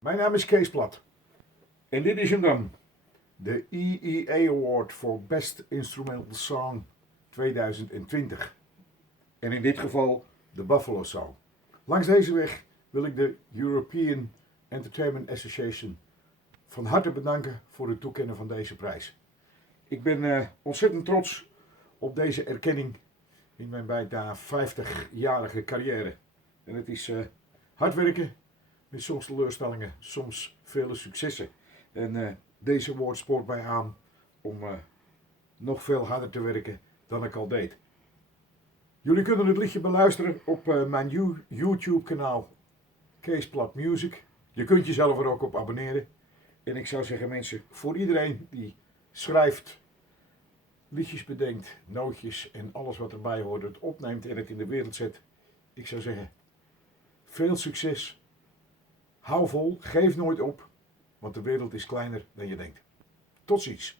Mijn naam is Kees Plat en dit is hem dan. De EEA Award voor Best Instrumental Song 2020. En in dit geval de Buffalo Song. Langs deze weg wil ik de European Entertainment Association van harte bedanken voor het toekennen van deze prijs. Ik ben ontzettend trots op deze erkenning in mijn bijna 50-jarige carrière. En het is hard werken met soms teleurstellingen, soms vele successen. En deze award spoort mij aan om nog veel harder te werken dan ik al deed. Jullie kunnen het liedje beluisteren op mijn YouTube kanaal Kees Plat Music. Je kunt jezelf er ook op abonneren. En ik zou zeggen mensen, voor iedereen die schrijft, liedjes bedenkt, nootjes en alles wat erbij hoort, het opneemt en het in de wereld zet. Ik zou zeggen, veel succes. Hou vol, geef nooit op, want de wereld is kleiner dan je denkt. Tot ziens.